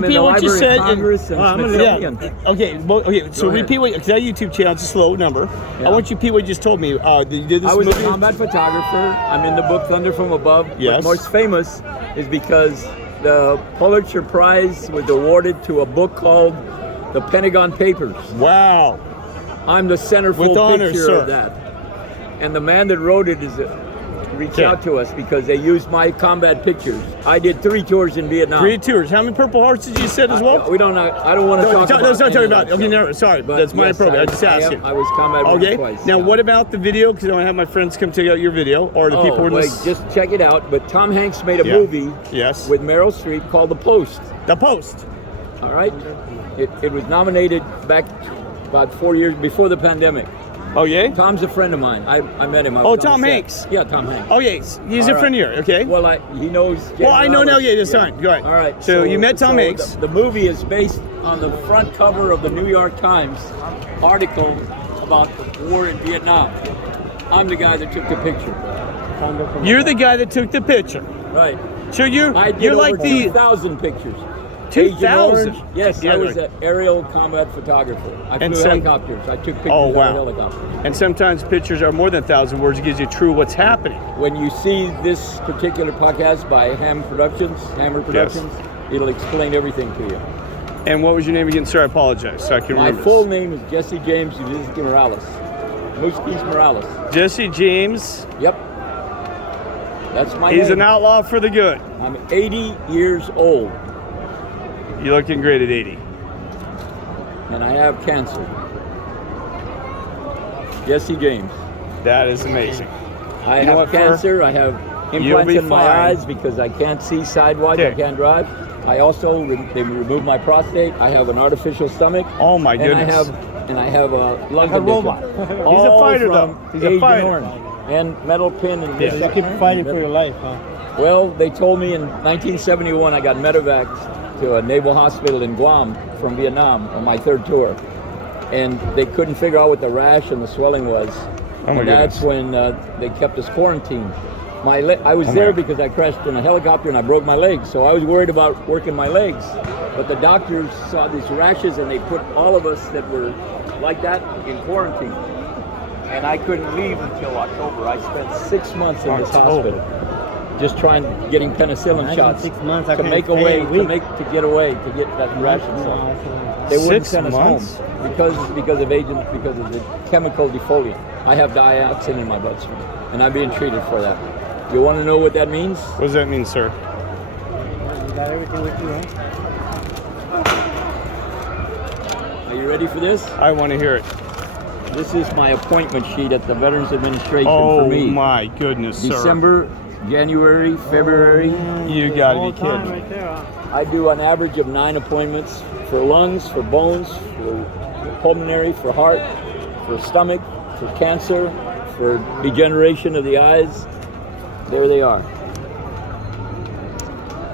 repeat what you said. Congress and Smithsonian. Okay. So repeat what, because that YouTube channel is a slow number. Yeah. I want you to repeat what you just told me. You did this I was movie? a combat photographer. I'm in the book Thunder from Above. Yes. But most famous is because the Pulitzer Prize was awarded to a book called The Pentagon Papers. Wow. I'm the centerfold honors, picture sir. of that. And the man that wrote it is reached out to us because they used my combat pictures. I did 3 tours in Vietnam. 3 tours. How many Purple Hearts did you set as well? We don't know. I don't want to talk about. Let's not talk any about. of Okay, that no, sorry, stuff. that's my yes, program. I just asked you. I was combat wounded twice. Now, yeah. what about the video? Because I want to have my friends come check out your video, or the people in this. Just check it out. But Tom Hanks made a movie Yes. with Meryl Streep called The Post. The Post. All right. It was nominated back about 4 years before the pandemic. Oh, yeah? Tom's a friend of mine. I met him. Tom Hanks. Yeah, Tom Hanks. Oh, yes. He's All a friend of yours, okay? Well, he knows. Well, I know now. Yeah, that's fine. Go ahead. All right. So you met Tom Hanks. The movie is based on the front cover of the New York Times article about the war in Vietnam. I'm the guy that took the picture. You're the guy that took the picture. Right. So you're over like the 2,000 pictures. 2,000. Yes, I was an aerial combat photographer. I flew helicopters. I took pictures of helicopters. And sometimes pictures are more than 1,000 words. It gives you true what's happening. When you see this particular podcast by Hammer Productions, it'll explain everything to you. And what was your name again, sir? I apologize. So I can remember. My full name is Jesse James Uliski Morales. Muskis Morales. Jesse James. Yep. That's my name. He's an outlaw for the good. I'm 80 years old. You're looking great at 80. And I have cancer. Jesse James. That is amazing. I have cancer. I have implants in my eyes because I can't see sidewalks. I can't drive. I also they removed my prostate. I have an artificial stomach. Oh my goodness. And I have a lung condition. Robot. He's a fighter though. He's a fighter. Orange and metal pin and you keep fighting for your life, huh? Well, they told me in 1971 I got medevaced to a naval hospital in Guam from Vietnam on my 3rd tour, and they couldn't figure out what the rash and the swelling was. And that's when they kept us quarantined. I was there because I crashed in a helicopter and I broke my legs, so I was worried about working my legs. But the doctors saw these rashes and they put all of us that were like that in quarantine. And I couldn't leave until October. I spent 6 months in this hospital, just getting penicillin shots to make away, to get away, to get that rash and stuff. They wouldn't send us home because of the chemical defoliant. I have dioxin in my bloodstream, and I'm being treated for that. You want to know what that means? What does that mean, sir? You got everything with you, Are you ready for this? I want to hear it. This is my appointment sheet at the Veterans Administration for me. Oh my goodness, sir. December, January, February. You gotta be kidding. right there, huh? I do an average of 9 appointments for lungs, for bones, for pulmonary, for heart, for stomach, for cancer, for degeneration of the eyes. There they are.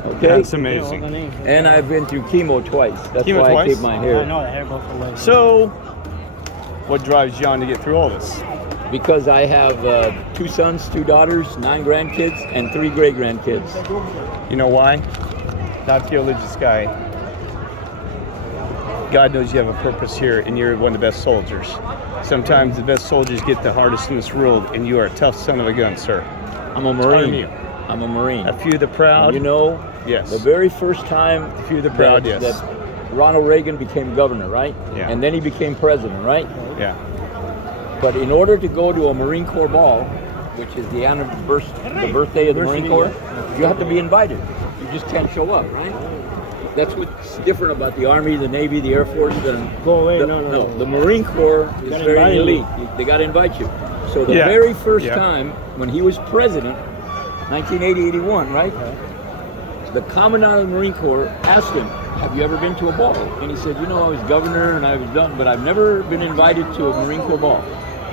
Okay. That's amazing. And I've been through chemo twice. That's why I keep my hair. I know the hair goes away. So, what drives you on to get through all this? Because I have 2 sons, 2 daughters, 9 grandkids, and 3 great-grandkids. You know why? Not the religious guy. God knows you have a purpose here, and you're one of the best soldiers. Sometimes the best soldiers get the hardest in this world, and you are a tough son of a gun, sir. I'm a Marine. I'm a Marine. A few of the proud. And you know, yes. The very first time a few of the proud, yes. that Ronald Reagan became governor, right? Yeah. And then he became president, right? Yeah. But in order to go to a Marine Corps ball, which is the birthday of the Marine Corps, you have to be invited. You just can't show up, right? That's what's different about the Army, the Navy, the Air Force. Go away, no. The Marine Corps is very elite. They got to invite you. So the very first time when he was president, 1980-81, right? The Commandant of the Marine Corps asked him, have you ever been to a ball? And he said, I was governor and I was done, but I've never been invited to a Marine Corps ball.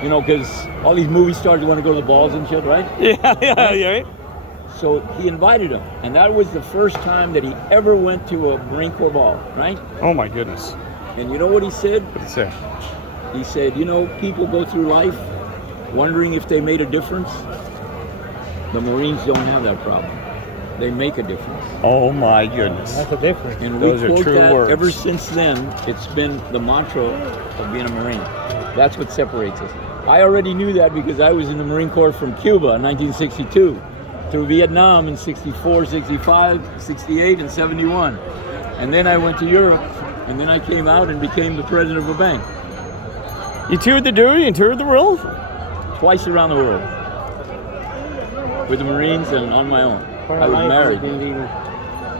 Because all these movie stars want to go to the balls and shit, right? Yeah. So he invited him, and that was the first time that he ever went to a Marine Corps ball, right? Oh my goodness. And you know what he said? What did he say? He said, people go through life wondering if they made a difference. The Marines don't have that problem. they make a difference. Oh my goodness. That's the difference. And Those we are quote true that words. ever since then. It's been the mantra of being a Marine. That's what separates us. I already knew that because I was in the Marine Corps from Cuba in 1962 through Vietnam in 64, 65, 68, and 71. And then I went to Europe, and then I came out and became the president of a bank. You toured the duty and toured the world? Twice around the world. With the Marines and on my own. I was married,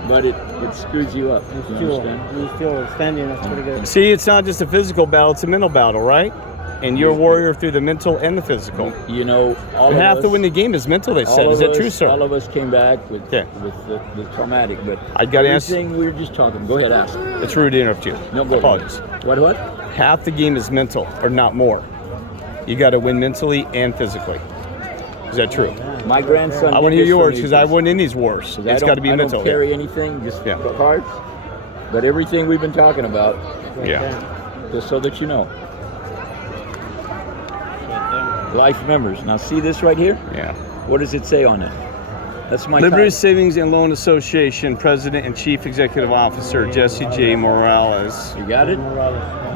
but it screws you up. You understand? You're still standing. That's pretty good. See, it's not just a physical battle, it's a mental battle, right? And you're a warrior through the mental and the physical. You know, all And of half us, to win the game is mental, they said. all Is of that true, us- sir? All of us came back with Yeah. the traumatic, but I gotta ask- everything we were just talking. Go ahead, ask. It's rude to interrupt you. No, go Apologies. ahead. What? Half the game is mental, or not more. You got to win mentally and physically. Is that true? My grandson. I want to hear yours because I wasn't in these wars. 'Cause It's got to be I mental. don't carry anything, just Yeah. cards. But everything we've been talking about, Yeah. just so that you know. Life members. Now see this right here? Yeah. What does it say on it? That's my Liberty title. Savings and Loan Association President and Chief Executive Officer Jesse J. Morales. You got it?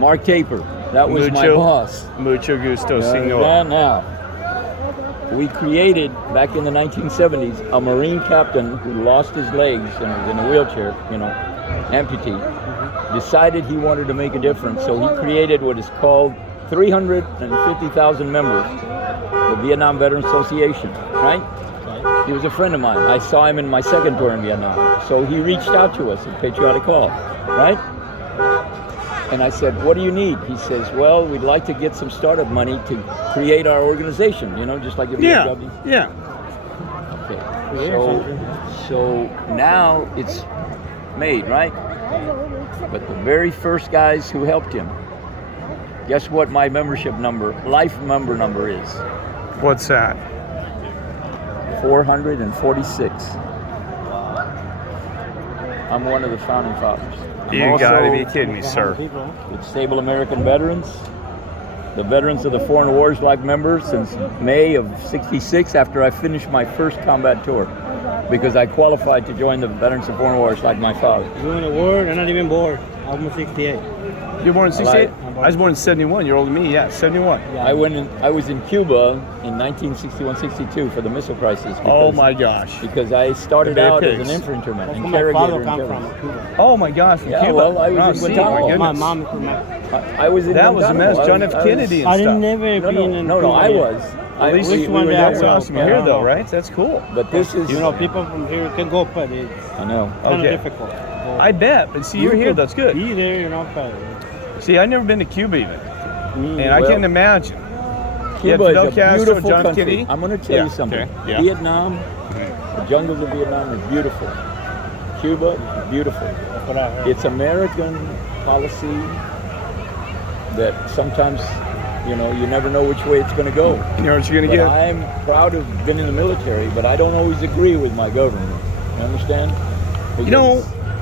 Mark Taper. That was my Mucho- boss. Mucho gusto, Now, senor. now, we created back in the 1970s a Marine captain who lost his legs and was in a wheelchair, amputee. Decided he wanted to make a difference, so he created what is called 350,000 members, the Vietnam Veterans Association, right? He was a friend of mine. I saw him in my second tour in Vietnam. So he reached out to us at Patriotic Hall, right? And I said, what do you need? He says, well, we'd like to get some startup money to create our organization, just like a Yeah. VFW. Yeah. Okay. So now it's made, right? But the very first guys who helped him, guess what my membership number, life member number is? What's that? 446. I'm one of the founding fathers. I'm You also got to be kidding me, sir. with Stable American Veterans, the Veterans of the Foreign Wars Life members since May of '66 after I finished my first combat tour because I qualified to join the Veterans of Foreign Wars like my father. Doing a war, they're not even bored. I'm 68. You're born in 68? I'm I was born in 71. You're older than me. Yeah, 71. I was in Cuba in 1961-62 for the missile crisis. Oh because- my gosh. Because I started The Bay out as Pigs. an infantryman, That's where my father interrogator. come and from, terrorist. Cuba. Oh my gosh, from Yeah, Cuba. well, I was Oh, in see, Guantanamo. my My goodness. mom is from I was in That was a Guantanamo. mess. John F. I was- Kennedy and I stuff. didn't never No, been in no, Cuba I yet. was. At least Which we one were did I there. That's go? awesome to Yeah, hear, I don't though, know. right? That's cool. But this is, People from here can go, but it's I know. kind Okay. of difficult. I bet. But see, you're here. could That's good. Be there, but See, I've never been to Cuba even. And I Well, can't imagine. Cuba Fidel is a Castro, beautiful John F. country. Kennedy? I'm going to tell Yeah, you something. okay, yeah. Vietnam, the jungles of Vietnam are beautiful. Cuba is beautiful. that's what I heard. It's American policy that sometimes, you never know which way it's going to go. You know what you're going But to get? I'm proud to have been in the military, but I don't always agree with my government. You understand?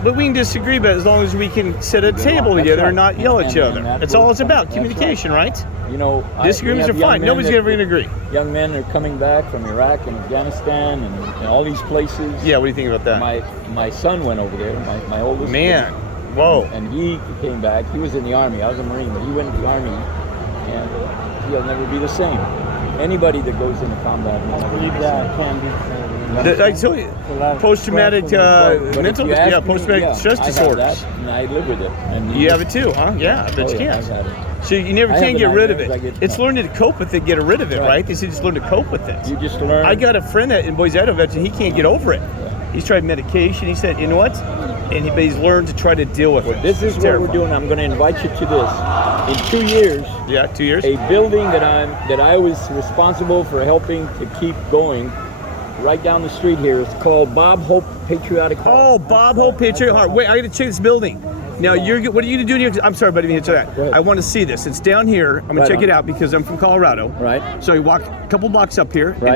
But we can disagree, but as long as we can sit at a table That's together right. and not yell at each And other. that's That's all what- it's about. that's Communication, right? we Disagreements are have young fine. men Nobody's that- ever going to agree. Young men are coming back from Iraq and Afghanistan and all these places. Yeah, what do you think about that? My son went over there, my oldest. Man, whoa. And he came back. He was in the Army. I was a Marine, but he went to the Army, and he'll never be the same. Anybody that goes into combat will I never be believe the that same. can be the I tell you, post-traumatic But mental, if you ask me, post-traumatic yeah, stress I have disorders. that, and I live with it. And You have it too, huh? Yeah, I bet you yeah, can. I've had it. So you never I can have get the rid of nightmares, I it. get- It's learning to cope with it, get rid of it, Right. right? They say just learn to cope with it. You just learn. I got a friend that in Boise, Idaho, veteran, he can't get over it. He's tried medication. He said, you know what? But he's learned to try to deal with it. This is It's what terrifying. we're doing. I'm going to invite you to this. In 2 years, Yeah, 2 years. a building that I was responsible for helping to keep going, right down the street here, is called Bob Hope Patriotic Hall. Oh, Bob Hope Patriot Heart. Wait, I got to check this building. Now, what are you going to do here? I'm sorry, buddy, to answer that. Go ahead. I want to see this. It's down here. I'm going Right to check on. it out because I'm from Colorado. Right. So you walk a couple blocks up here. Right.